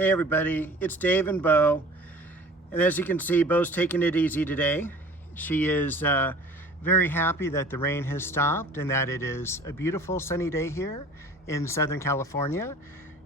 Hey everybody, it's Dave and Bo, and as you can see, Bo's taking it easy today. She is very happy that the rain has stopped and that it is a beautiful sunny day here in Southern California.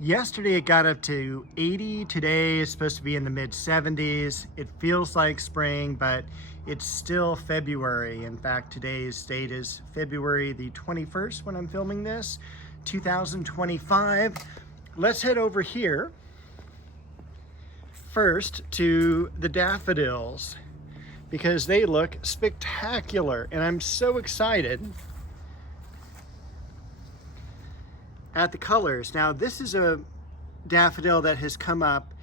Yesterday it got up to 80, today it's supposed to be in the mid 70s. It feels like spring, but it's still February. In fact, today's date is February the 21st when I'm filming this, 2025. Let's head over here first to the daffodils because they look spectacular and I'm so excited at the colors. Now this is a daffodil that has come up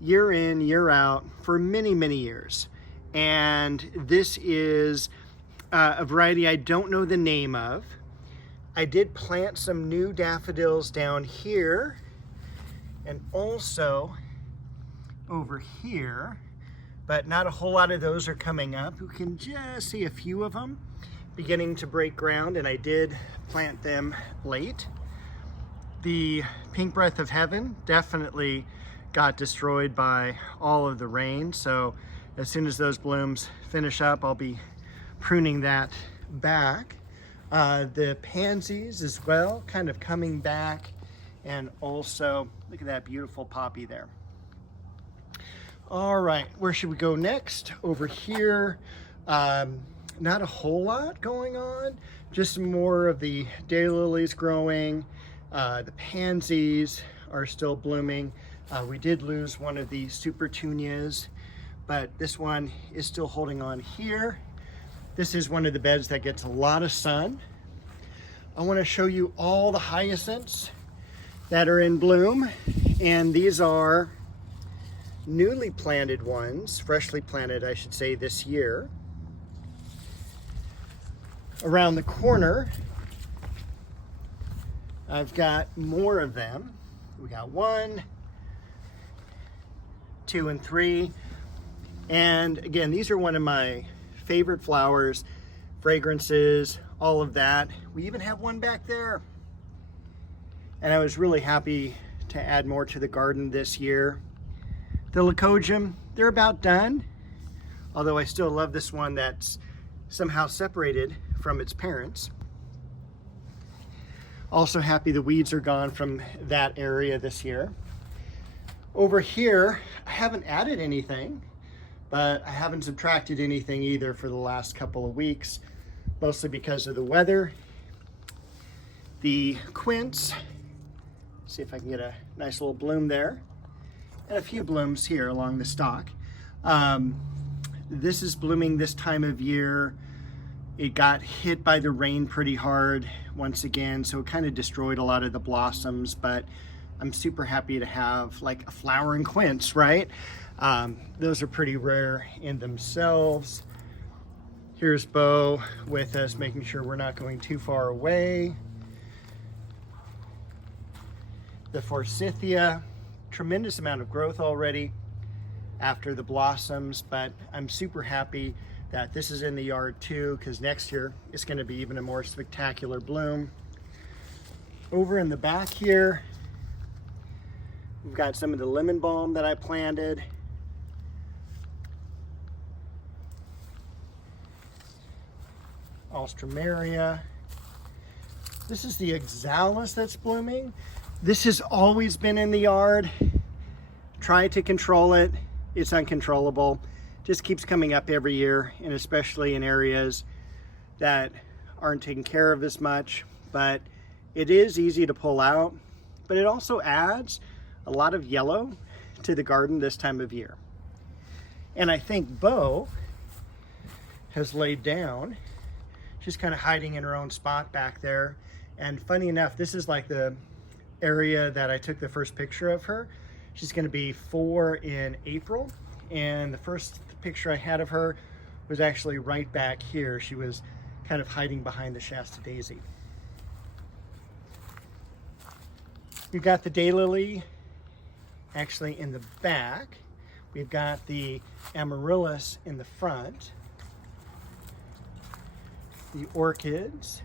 year in, year out for many years, and this is a variety I don't know the name of. I did plant some new daffodils down here and also over here, but not a whole lot of those are coming up. You can just see a few of them beginning to break ground, and I did plant them late. The Pink Breath of Heaven definitely got destroyed by all of the rain, so as soon as those blooms finish up, I'll be pruning that back. The pansies as well, kind of coming back, and also look at that beautiful poppy there. All right, where should we go next? Over here, not a whole lot going on, just more of the daylilies growing. The pansies are still blooming. We did lose one of the super petunias, but this one is still holding on here. This is one of the beds that gets a lot of sun. I want to show you all the hyacinths that are in bloom, and these are newly planted ones, freshly planted, I should say, this year. Around the corner, I've got more of them. We got 1, 2, and 3. And again, these are one of my favorite flowers, fragrances, all of that. We even have one back there. And I was really happy to add more to the garden this year. The Lycodium, they're about done, although I still love this one that's somehow separated from its parents. Also happy the weeds are gone from that area this year. Over here, I haven't added anything, but I haven't subtracted anything either for the last couple of weeks, mostly because of the weather. The quince, see if I can get a nice little bloom there. And a few blooms here along the stalk. This is blooming this time of year. It got hit by the rain pretty hard once again, so it kind of destroyed a lot of the blossoms, but I'm super happy to have like a flowering quince, right? Those are pretty rare in themselves. Here's Bo with us, making sure we're not going too far away. The forsythia, tremendous amount of growth already after the blossoms, but I'm super happy that this is in the yard too, because next year it's going to be even a more spectacular bloom. Over in the back here, we've got some of the lemon balm that I planted. Alstroemeria. This is the oxalis that's blooming. This has always been in the yard. Try to control it. It's uncontrollable. Just keeps coming up every year, and especially in areas that aren't taken care of as much. But it is easy to pull out, but it also adds a lot of yellow to the garden this time of year. And I think Bo has laid down. She's kind of hiding in her own spot back there. And funny enough, this is like the area that I took the first picture of her. She's going to be 4 in April, and the first picture I had of her was actually right back here. She was kind of hiding behind the Shasta daisy. We've got the daylily actually in the back. We've got the amaryllis in the front. The orchids,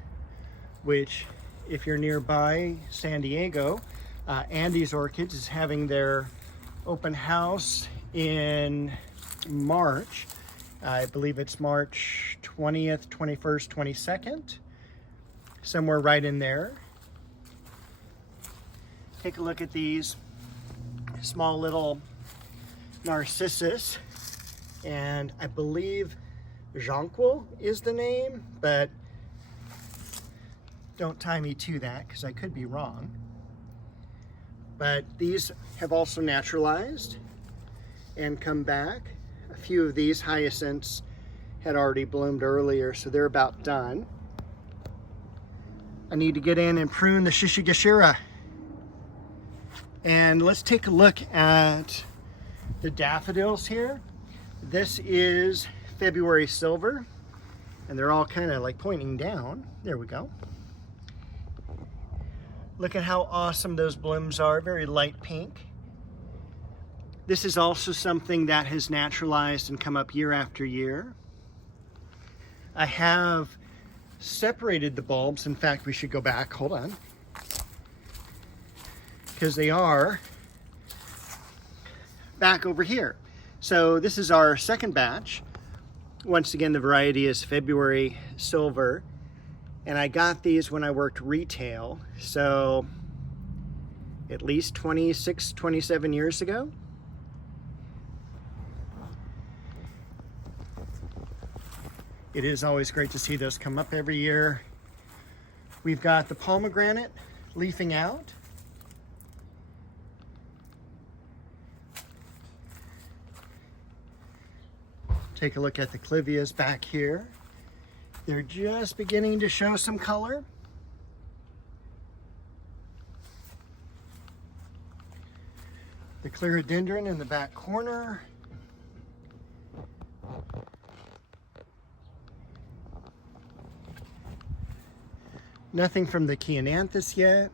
which if you're nearby San Diego, Andy's Orchids is having their open house in March. I believe it's March 20th, 21st, 22nd, somewhere right in there. Take a look at these small little narcissus, and I believe Jonquil is the name, but don't tie me to that because I could be wrong. But these have also naturalized and come back. A few of these hyacinths had already bloomed earlier, so they're about done. I need to get in and prune the Shishigashira. And let's take a look at the daffodils here. This is February Silver, and they're all kind of like pointing down. There we go. Look at how awesome those blooms are, very light pink. This is also something that has naturalized and come up year after year. I have separated the bulbs. In fact, we should go back, hold on. Because they are back over here. So this is our second batch. Once again, the variety is February Silver. And I got these when I worked retail, so at least 26, 27 years ago. It is always great to see those come up every year. We've got the pomegranate leafing out. Take a look at the clivias back here. They're just beginning to show some color. The clerodendron in the back corner. Nothing from the Hyacinths yet,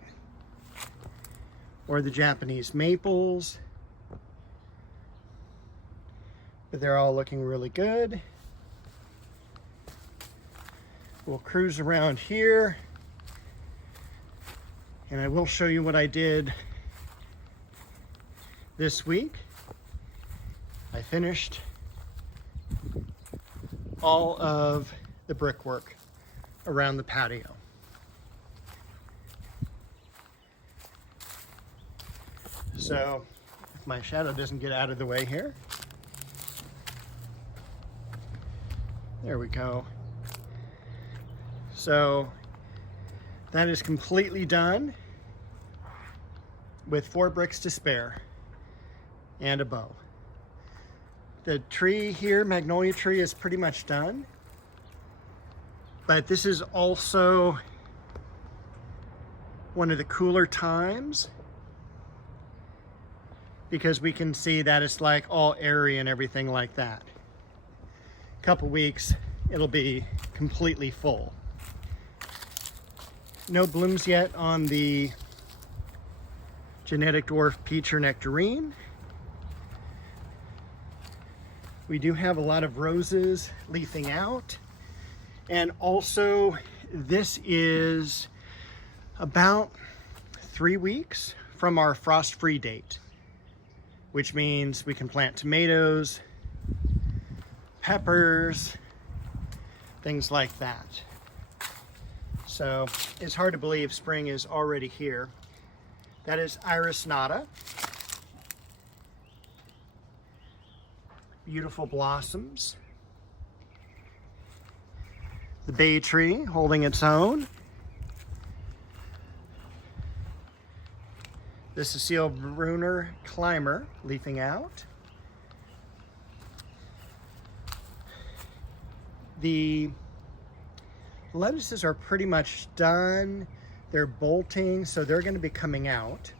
or the Japanese maples, but they're all looking really good. We'll cruise around here, and I will show you what I did this week. I finished all of the brickwork around the patio. So, if my shadow doesn't get out of the way here. There we go. So that is completely done with 4 bricks to spare and a bow. The tree here, magnolia tree, is pretty much done. But this is also one of the cooler times because we can see that it's like all airy and everything like that. Couple weeks, it'll be completely full. No blooms yet on the genetic dwarf peach or nectarine. We do have a lot of roses leafing out. And also, this is about 3 weeks from our frost-free date, which means we can plant tomatoes, peppers, things like that. So it's hard to believe spring is already here. That is Iris nata. Beautiful blossoms. The bay tree holding its own. The Cecile Brunner climber leafing out. The lettuces are pretty much done. They're bolting, so they're going to be coming out.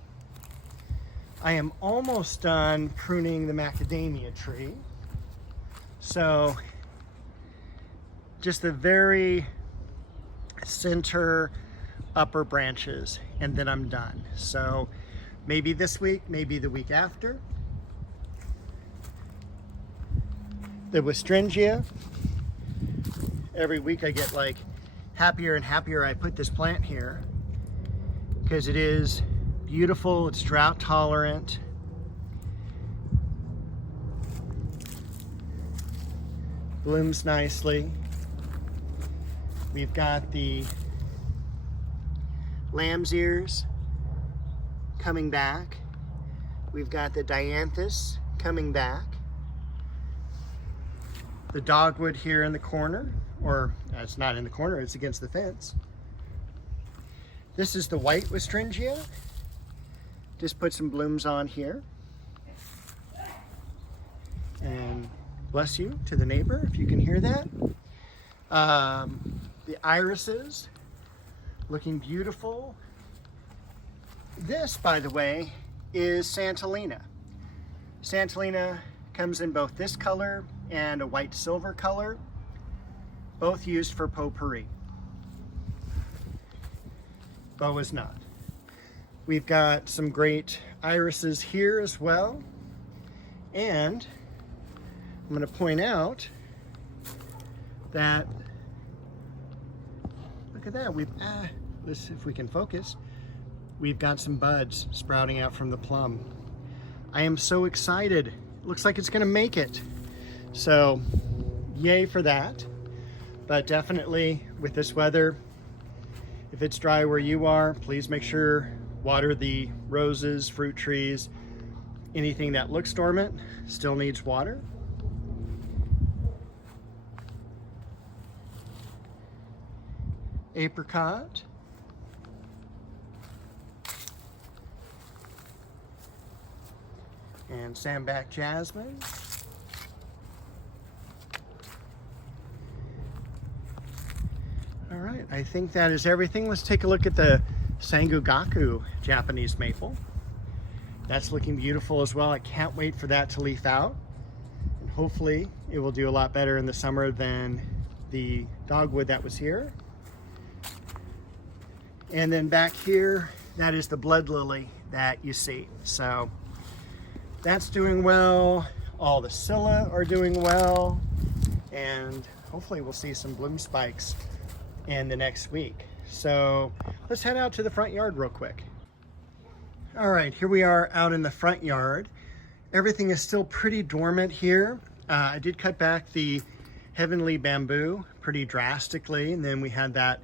I am almost done pruning the macadamia tree. So just the very center upper branches, and then I'm done. So maybe this week, maybe the week after. The Westringia, every week I get like happier and happier I put this plant here because it is beautiful, it's drought tolerant, blooms nicely. We've got the lamb's ears coming back. We've got the dianthus coming back. The dogwood here in the corner, or it's not in the corner, it's against the fence. This is the white Westringia. Just put some blooms on here. And bless you to the neighbor if you can hear that. The irises looking beautiful. This, by the way, is Santolina. Santolina comes in both this color and a white silver color, both used for potpourri. Bow is not. We've got some great irises here as well. And I'm going to point out that, look at that, let's see if we can focus. We've got some buds sprouting out from the plum. I am so excited. Looks like it's going to make it. So, yay for that. But definitely with this weather, if it's dry where you are, please make sure water the roses, fruit trees, anything that looks dormant still needs water. Apricot. And sandback jasmine. All right, I think that is everything. Let's take a look at the Sangugaku Japanese maple. That's looking beautiful as well. I can't wait for that to leaf out. And hopefully it will do a lot better in the summer than the dogwood that was here. And then back here, that is the blood lily that you see. So that's doing well. All the scilla are doing well. And hopefully we'll see some bloom spikes in the next week. So let's head out to the front yard real quick. All right, here we are out in the front yard. Everything is still pretty dormant here. I did cut back the heavenly bamboo pretty drastically, and then we had that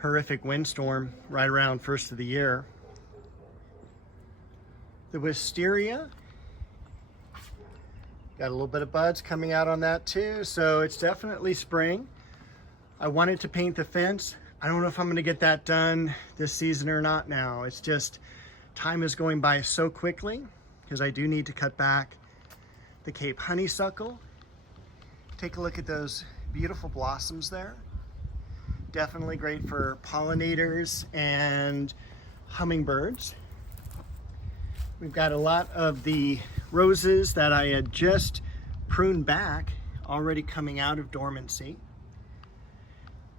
horrific windstorm right around first of the year. The wisteria, got a little bit of buds coming out on that too, so it's definitely spring. I wanted to paint the fence. I don't know if I'm going to get that done this season or not now. It's just time is going by so quickly because I do need to cut back the Cape honeysuckle. Take a look at those beautiful blossoms there. Definitely great for pollinators and hummingbirds. We've got a lot of the roses that I had just pruned back already coming out of dormancy.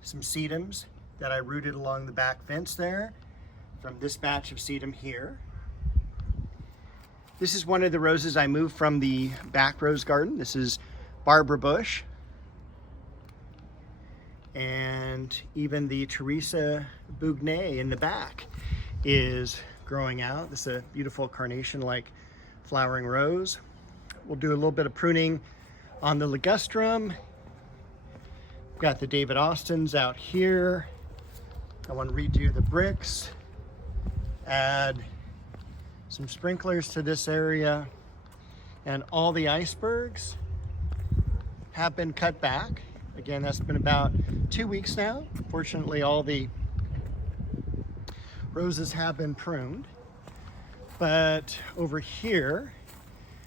Some sedums that I rooted along the back fence there from this batch of sedum here. This is one of the roses I moved from the back rose garden. This is Barbara Bush. And even the Teresa Bougnay in the back is growing out. This is a beautiful carnation-like flowering rose. We'll do a little bit of pruning on the ligustrum. We've got the David Austins out here. I want to redo the bricks, add some sprinklers to this area, and all the icebergs have been cut back. Again, that's been about 2 weeks now. Fortunately, all the roses have been pruned. But over here,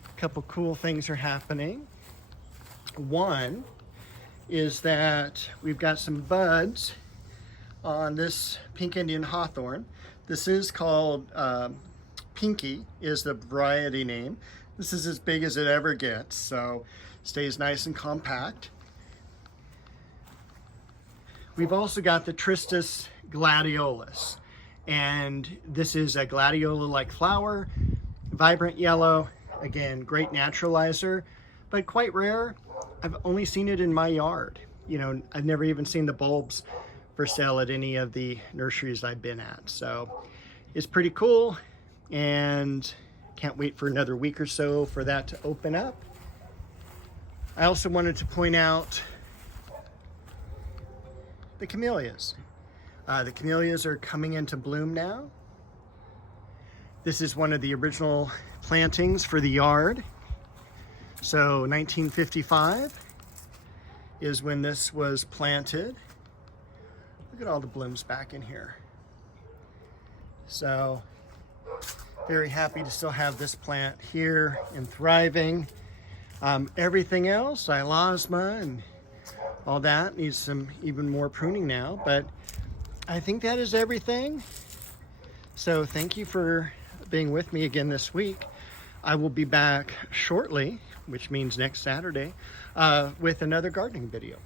a couple cool things are happening. One is that we've got some buds on this pink Indian hawthorn. This is called Pinky, is the variety name. This is as big as it ever gets, so stays nice and compact. We've also got the Tristis gladiolus, and this is a gladiola-like flower, vibrant yellow, again, great naturalizer, but quite rare. I've only seen it in my yard. You know, I've never even seen the bulbs for sale at any of the nurseries I've been at. So it's pretty cool, and can't wait for another week or so for that to open up. I also wanted to point out the camellias. The camellias are coming into bloom now. This is one of the original plantings for the yard. So 1955 is when this was planted. Look at all the blooms back in here. So very happy to still have this plant here and thriving. Everything else, Ilosma and all that, needs some even more pruning now, but I think that is everything. So thank you for being with me again this week. I will be back shortly, which means next Saturday, with another gardening video.